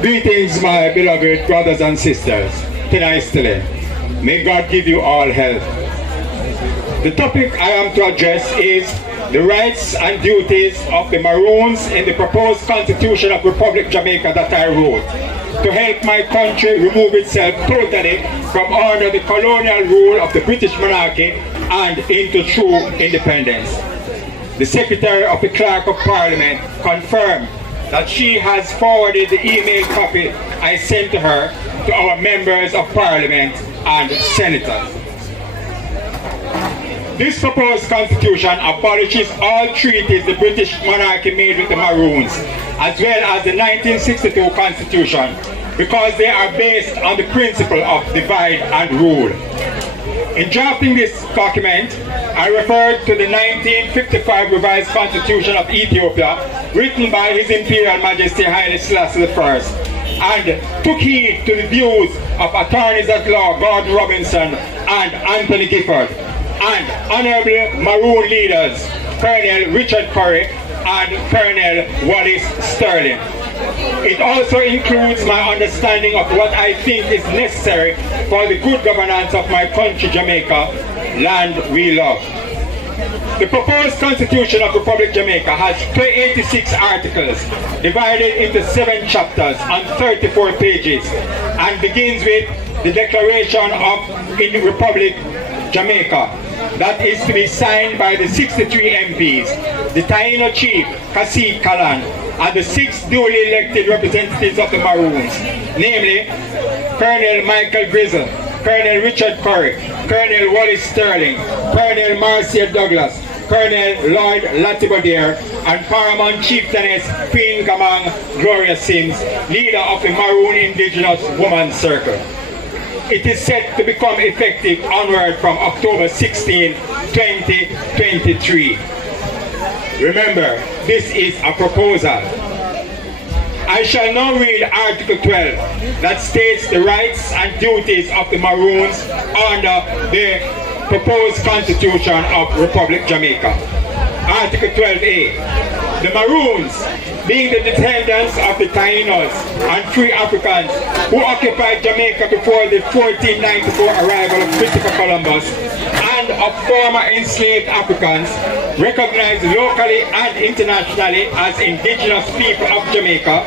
Greetings, my beloved brothers and sisters. Tenaistele. May God give you all health. The topic I am to address is the rights and duties of the Maroons in the proposed Constitution of Republic Jamaica that I wrote, to help my country remove itself totally from under the colonial rule of the British monarchy and into true independence. The Secretary of the Clerk of Parliament confirmed that she has forwarded the email copy I sent to her to our members of Parliament and senators. This proposed constitution abolishes all treaties the British monarchy made with the Maroons, as well as the 1962 constitution, because they are based on the principle of divide and rule. In drafting this document, I referred to the 1955 revised constitution of Ethiopia, written by His Imperial Majesty Haile Selassie I, and took heed to the views of attorneys at law Gordon Robinson and Anthony Gifford, and honorable Maroon leaders Colonel Richard Curry and Colonel Wallace Sterling. It also includes my understanding of what I think is necessary for the good governance of my country, Jamaica, land we love. The proposed Constitution of Republic Jamaica has 86 articles divided into 7 chapters and 34 pages, and begins with the Declaration of in the Republic Jamaica that is to be signed by the 63 MPs, the Taino Chief, Kasib Kalan, and the 6 duly elected representatives of the Maroons, namely Colonel Mika'el Grizzle, Colonel Richard Curry, Colonel Wallace Sterling, Colonel Marcia Douglas, Colonel Lloyd Latibodiere, and Paramount Chieftainess Queen Gamang Gloria Sims, leader of the Maroon Indigenous Women's Circle. It is set to become effective onward from October 16, 2023. Remember, this is a proposal. I shall now read Article 12 that states the rights and duties of the Maroons under the proposed Constitution of Republic Jamaica. Article 12A. The Maroons, being the descendants of the Tainos and free Africans who occupied Jamaica before the 1494 arrival of Christopher Columbus, and of former enslaved Africans, recognized locally and internationally as indigenous people of Jamaica,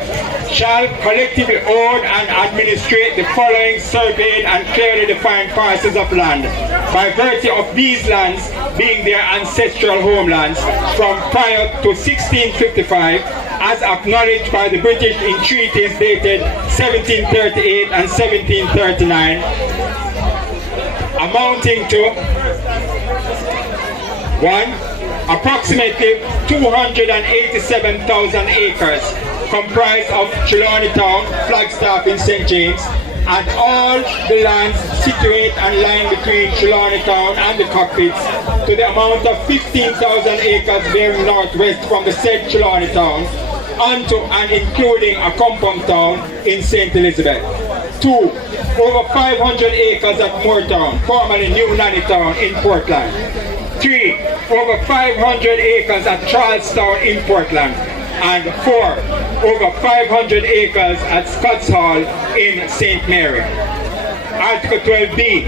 shall collectively own and administrate the following surveyed and clearly defined parcels of land, by virtue of these lands being their ancestral homelands from prior to 1655, as acknowledged by the British in treaties dated 1738 and 1739, amounting to 1. Approximately 287,000 acres, comprised of Trelawney Town, Flagstaff in St. James, and all the lands situate and lying between Trelawney Town and the cockpits, to the amount of 15,000 acres bearing northwest from the said Trelawney Town, unto and including a compound town in St. Elizabeth. 2. Over 500 acres at Moortown, formerly New Nanny Town in Portland. 3. Over 500 acres at Charlestown in Portland. And 4. Over 500 acres at Scotts Hall in St. Mary. Article 12B.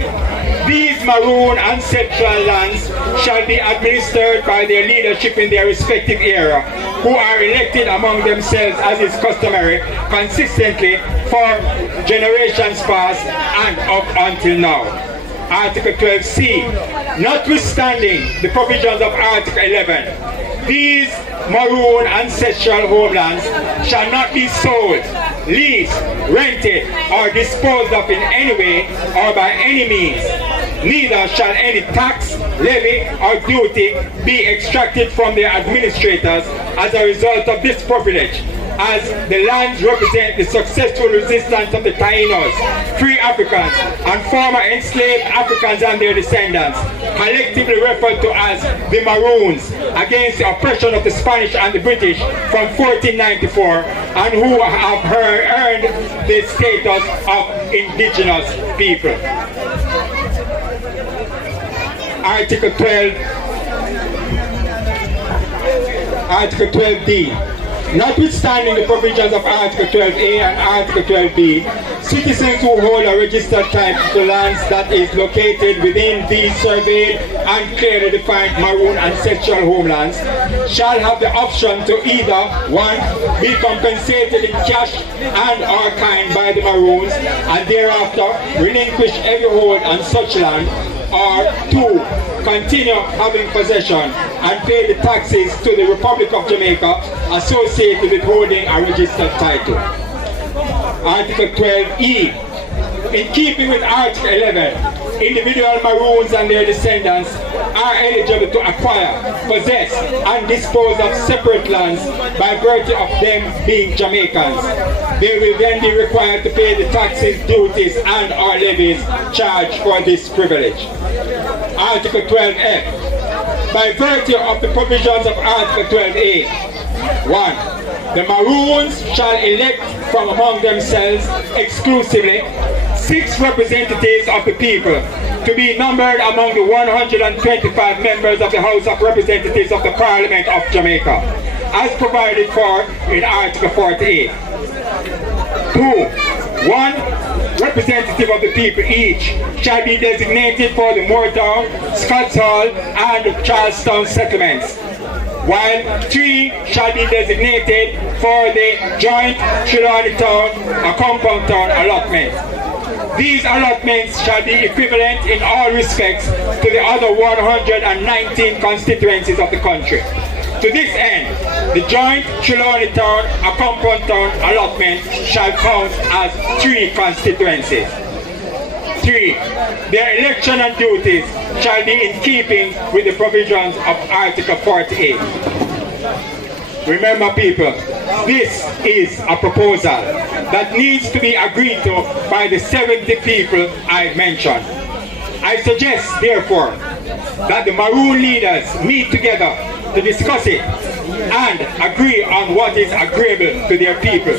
These Maroon ancestral lands shall be administered by their leadership in their respective area, who are elected among themselves as is customary, consistently for generations past and up until now. Article 12C. Notwithstanding the provisions of Article 11, these Maroon ancestral homelands shall not be sold, leased, rented, or disposed of in any way or by any means. Neither shall any tax, levy, or duty be extracted from their administrators as a result of this privilege, as the lands represent the successful resistance of the Tainos, free Africans, and former enslaved Africans and their descendants, collectively referred to as the Maroons, against the oppression of the Spanish and the British from 1494, and who have earned the status of indigenous people. Article 12, Article 12D. Notwithstanding the provisions of Article 12A and Article 12B, citizens who hold a registered title to lands that is located within these surveyed and clearly defined Maroon ancestral homelands shall have the option to either 1. Be compensated in cash and or kind by the Maroons and thereafter relinquish every hold on such land, or 2. Continue having possession and pay the taxes to the Republic of Jamaica associated with holding a registered title. Article 12E. In keeping with Article 11, individual Maroons and their descendants are eligible to acquire, possess, and dispose of separate lands by virtue of them being Jamaicans. They will then be required to pay the taxes, duties, and or levies charged for this privilege. Article 12F. By virtue of the provisions of Article 12A, 1. The Maroons shall elect from among themselves exclusively 6 representatives of the people to be numbered among the 125 members of the House of Representatives of the Parliament of Jamaica, as provided for in Article 48. 2. 1 representative of the people each shall be designated for the Moortown, Scotts Hall, and Charlestown settlements, while 3 shall be designated for the joint Trelawney Town or Compound Town allotment. These allotments shall be equivalent in all respects to the other 119 constituencies of the country. To this end, the joint Trelawney Town or Compound Town allotment shall count as 3 constituencies. 3. Their election and duties shall be in keeping with the provisions of Article 48. Remember, people, this is a proposal that needs to be agreed to by the 70 people I mentioned. I suggest, therefore, that the Maroon leaders meet together to discuss it and agree on what is agreeable to their people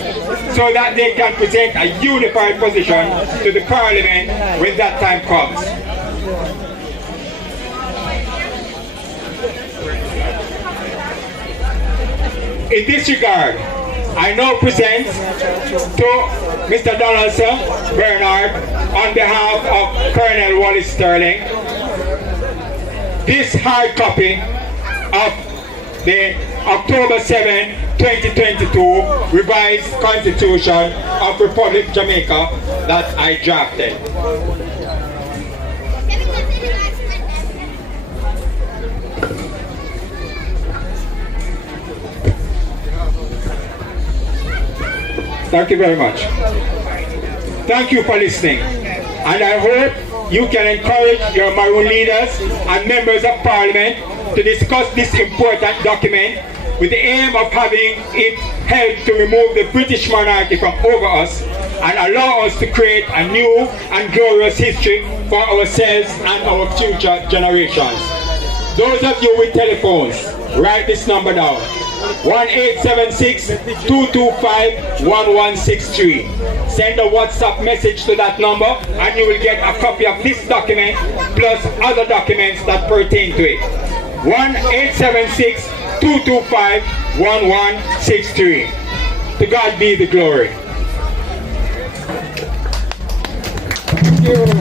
so that they can present a unified position to the Parliament when that time comes. In this regard, I now present to Mr. Donaldson Bernard, on behalf of Colonel Wallace Sterling, this hard copy of the October 7, 2022 revised Constitution of Republic of Jamaica that I drafted. Thank you very much. Thank you for listening. And I hope you can encourage your Maroon leaders and members of Parliament to discuss this important document with the aim of having it help to remove the British monarchy from over us and allow us to create a new and glorious history for ourselves and our future generations. Those of you with telephones, write this number down. 1-876-225-1163. Send a WhatsApp message to that number and you will get a copy of this document plus other documents that pertain to it. 1-876-225-1163. To God be the glory.